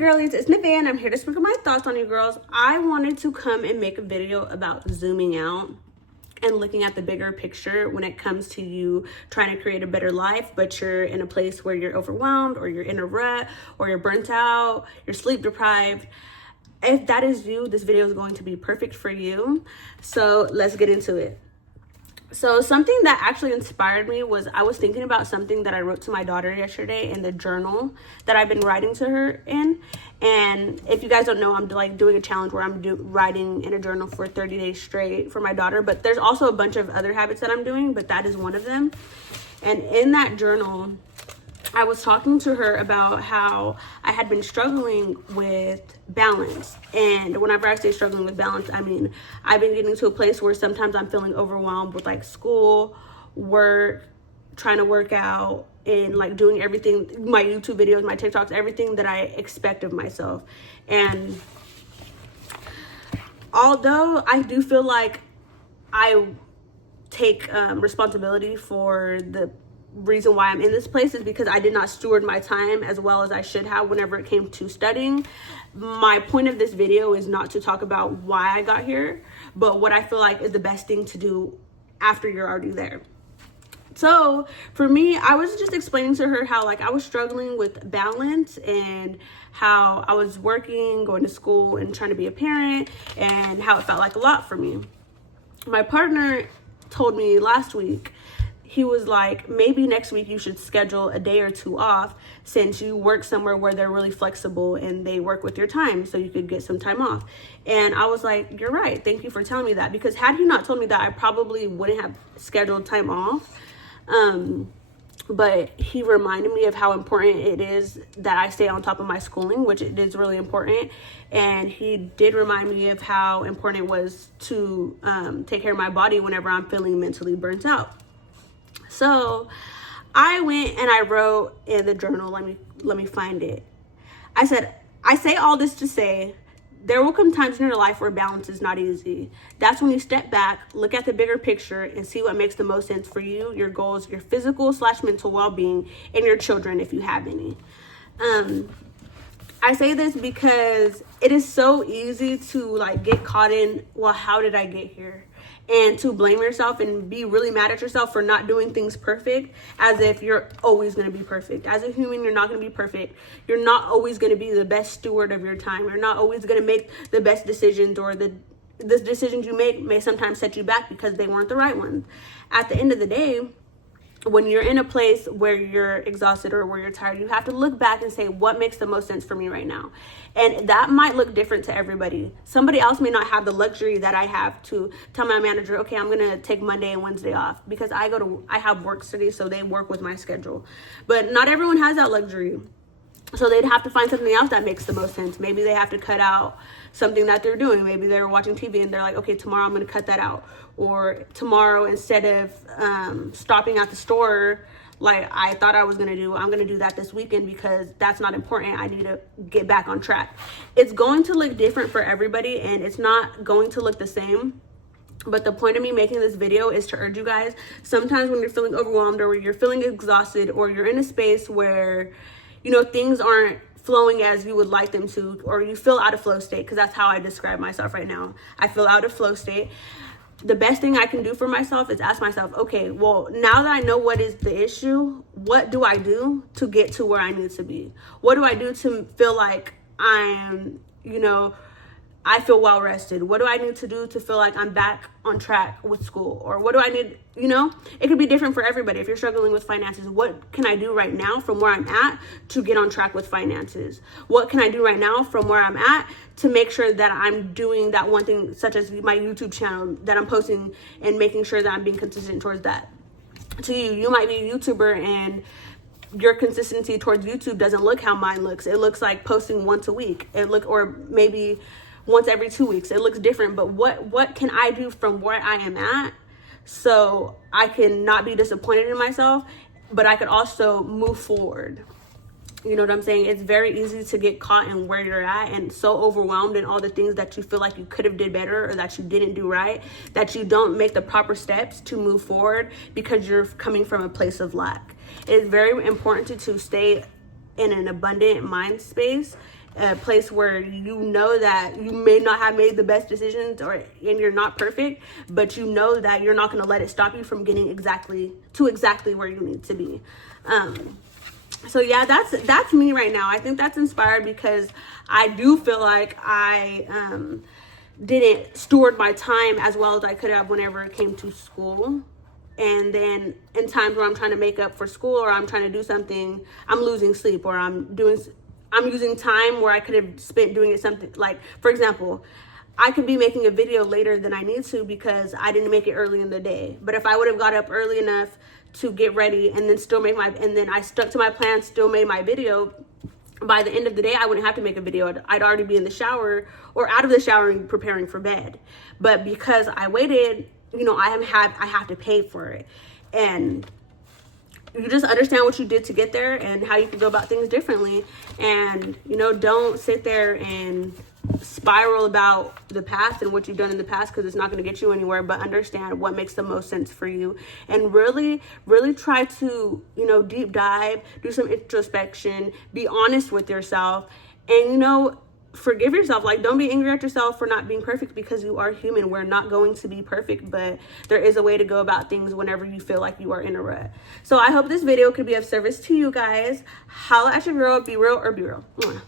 Girlies, it's Nevaeh and I'm here to speak my thoughts on you girls. I wanted to come and make a video about zooming out and looking at the bigger picture when it comes to you trying to create a better life, but you're in a place where you're overwhelmed or you're in a rut or you're burnt out, you're sleep deprived. If that is you, this video is going to be perfect for you. So let's get into it. So something that actually inspired me was I was thinking about something that I wrote to my daughter yesterday in the journal that I've been writing to her in. And if you guys don't know, I'm like doing a challenge where I'm writing in a journal for 30 days straight for my daughter. But there's also a bunch of other habits that I'm doing, but that is one of them. And in that journal, I was talking to her about how I had been struggling with balance. And whenever I say struggling with balance, I mean, I've been getting to a place where sometimes I'm feeling overwhelmed with like school, work, trying to work out, and like doing everything, my YouTube videos, my TikToks, everything that I expect of myself. And although I do feel like I take responsibility for the reason why I'm in this place is because I did not steward my time as well as I should have whenever it came to studying. My point of this video is not to talk about why I got here, but what I feel like is the best thing to do after you're already there. So for me, I was just explaining to her how like I was struggling with balance and how I was working, going to school and trying to be a parent, and how it felt like a lot for me. My partner told me last week, he was like, maybe next week you should schedule a day or two off since you work somewhere where they're really flexible and they work with your time so you could get some time off. And I was like, you're right. Thank you for telling me that, because had he not told me that, I probably wouldn't have scheduled time off. But he reminded me of how important it is that I stay on top of my schooling, which it is really important. And he did remind me of how important it was to take care of my body whenever I'm feeling mentally burnt out. So I went and I wrote in the journal, let me find it. I said, I say all this to say, there will come times in your life where balance is not easy. That's when you step back, look at the bigger picture, and see what makes the most sense for you, your goals, your physical/mental well-being, and your children if you have any. I say this because it is so easy to like get caught in, well, how did I get here? And to blame yourself and be really mad at yourself for not doing things perfect, as if you're always going to be perfect. As a human, you're not going to be perfect. You're not always going to be the best steward of your time. You're not always going to make the best decisions, or the decisions you make may sometimes set you back because they weren't the right ones. At the end of the day, when you're in a place where you're exhausted or where you're tired, you have to look back and say, what makes the most sense for me right now? And that might look different to everybody. Somebody else may not have the luxury that I have to tell my manager, okay, I'm gonna take Monday and Wednesday off because I have work studies, so they work with my schedule. But not everyone has that luxury. So they'd have to find something else that makes the most sense. Maybe they have to cut out something that they're doing. Maybe they're watching TV and they're like, okay, tomorrow I'm going to cut that out. Or tomorrow, instead of stopping at the store like I thought I was going to do, I'm going to do that this weekend because that's not important. I need to get back on track. It's going to look different for everybody, and it's not going to look the same. But the point of me making this video is to urge you guys, sometimes when you're feeling overwhelmed or you're feeling exhausted or you're in a space where things aren't flowing as you would like them to, or you feel out of flow state, because that's how I describe myself right now. I feel out of flow state. The best thing I can do for myself is ask myself, okay, well, now that I know what is the issue, what do I do to get to where I need to be? What do I do to feel like I'm, I feel well rested? What do I need to do to feel like I'm back on track with school? Or what do I need, it could be different for everybody. If you're struggling with finances, what can I do right now from where I'm at to get on track with finances? What can I do right now from where I'm at to make sure that I'm doing that one thing, such as my YouTube channel that I'm posting, and making sure that I'm being consistent towards that? To you might be a YouTuber and your consistency towards YouTube doesn't look how mine looks. It looks like posting once a week. Or maybe once every 2 weeks. It looks different, but what can I do from where I am at so I can not be disappointed in myself, but I could also move forward? You know what I'm saying? It's very easy to get caught in where you're at and so overwhelmed in all the things that you feel like you could have did better or that you didn't do right, that you don't make the proper steps to move forward because you're coming from a place of lack. It's very important to stay in an abundant mind space a place where you know that you may not have made the best decisions and you're not perfect, but you know that you're not going to let it stop you from getting exactly where you need to be. So yeah, that's me right now. I think that's inspired because I do feel like I didn't steward my time as well as I could have whenever it came to school. And then in times where I'm trying to make up for school or I'm trying to do something, I'm losing sleep, or I'm using time where I could have spent doing it something. Like, for example, I could be making a video later than I need to because I didn't make it early in the day. But if I would have got up early enough to get ready and then I stuck to my plan, still made my video, by the end of the day, I wouldn't have to make a video. I'd already be in the shower or out of the shower and preparing for bed. But because I waited, you know, I have to pay for it. And you just understand what you did to get there and how you can go about things differently. And, you know, don't sit there and spiral about the past and what you've done in the past, because it's not going to get you anywhere. But understand what makes the most sense for you, and really try to, you know, deep dive, do some introspection, be honest with yourself, and, you know, forgive yourself. Like, don't be angry at yourself for not being perfect, because you are human. We're not going to be perfect, but there is a way to go about things whenever you feel like you are in a rut. So I hope this video could be of service to you guys. Holla at your girl. Be real or be real. Mwah.